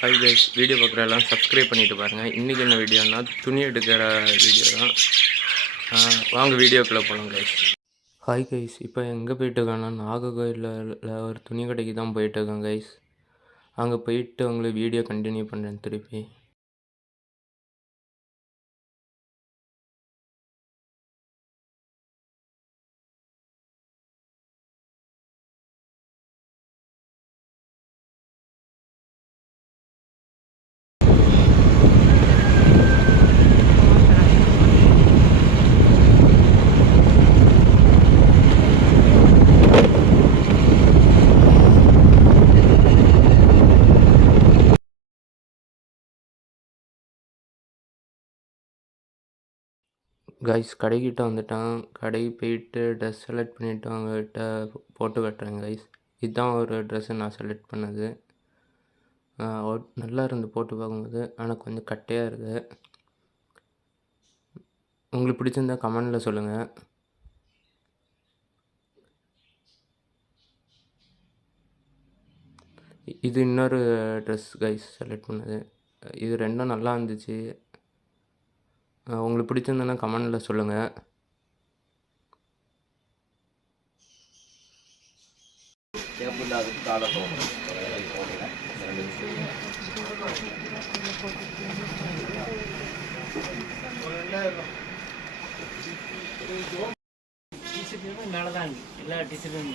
Hi guys, video பார்க்குற எல்லாம் subscribe பண்ணிட்டு பாருங்கள். இன்றைக்கி என்ன வீடியோனா துணி எடுக்கிற வீடியோ தான். வாங்க வீடியோக்குள்ளே போகலாம் கைஸ். ஹாய் கைஸ், இப்போ எங்கே போயிட்டுருக்கேன்னா நாகர்கோயிலில் ஒரு துணி கடைக்கு தான் போயிட்டுருக்கேன் கைஸ். அங்கே போயிட்டு உங்களுக்கு வீடியோ கண்டினியூ பண்ணுறேன் திருப்பி. கைஸ், கடைக்கிட்ட வந்துட்டான். கடைக்கு போயிட்டு ட்ரெஸ் செலக்ட் பண்ணிவிட்டு அவங்ககிட்ட போட்டு கட்டுறேன் கைஸ். இதுதான் ஒரு ட்ரெஸ்ஸு நான் செலக்ட் பண்ணது. நல்லா இருந்து போட்டு பார்க்கும்போது, ஆனால் கொஞ்சம் கட்டையாக இருக்குது. உங்களுக்கு பிடிச்சிருந்தா கமெண்டில் சொல்லுங்கள். இது இன்னொரு ட்ரெஸ் கைஸ் செலக்ட் பண்ணது. இது ரெண்டும் நல்லா இருந்துச்சு. உங்களுக்கு பிடிச்சிருந்தனா கமெண்டில் சொல்லுங்கள். டிஷர்ட்டுமே மேலே தான் இருக்குது. எல்லா டிஷர்ட்டும்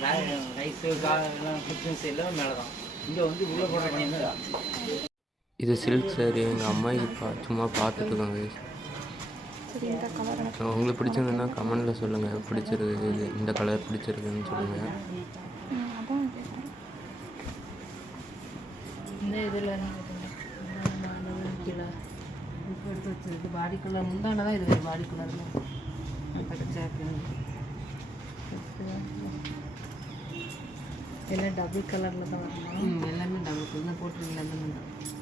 ரைஸு எல்லாம் கிறிஸ்டின்ஸ் எல்லாம் மேலே தான். இங்கே வந்து உள்ளே போடுற இது சில்க் சாரி. எங்கள் அம்மா சும்மா பார்த்துட்டு இருக்காங்க. உங்களுக்கு பிடிச்சிருந்ததுன்னா கமெண்டில் சொல்லுங்கள். பிடிச்சிருக்கு, இது இந்த கலர் பிடிச்சிருக்குன்னு சொல்லுங்கள். இந்த இதில் கீழே இப்போ எடுத்து வச்சுருக்கு பாடி கலர் முந்தான தான். இது பாடி கலர் எல்லாம் டபுள் கலரில் தான் வரணும். எல்லாமே டபுள் கலர் தான் போட்டிருக்கீங்க. எல்லாமே தான்.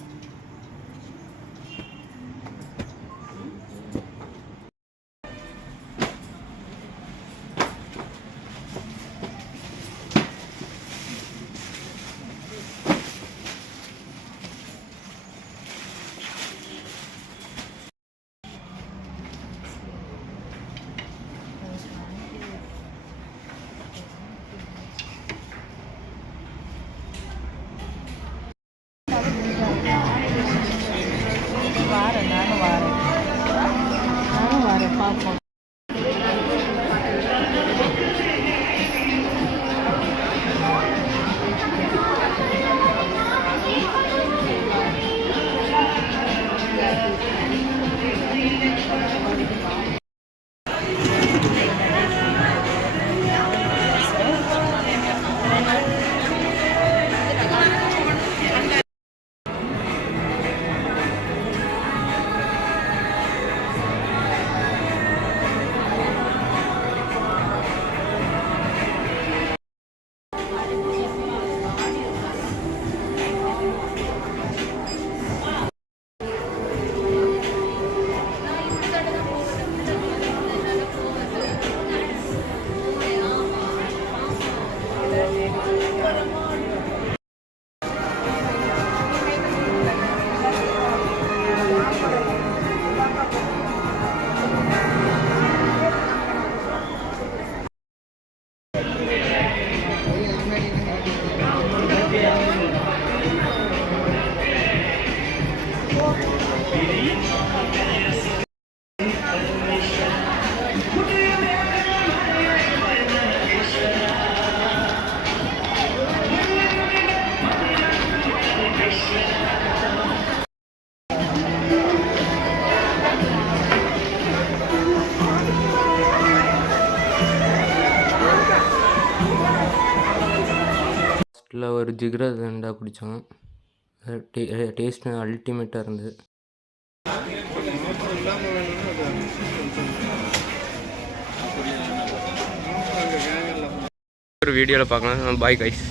நானும் வரேன் பார்ப்போம். ஒரு ஜிகரா தண்டா குடித்தோம். டேஸ்ட் அல்டிமேட்டாக இருந்தது. ஒரு வீடியோவில் பார்க்கலாம். Bye guys.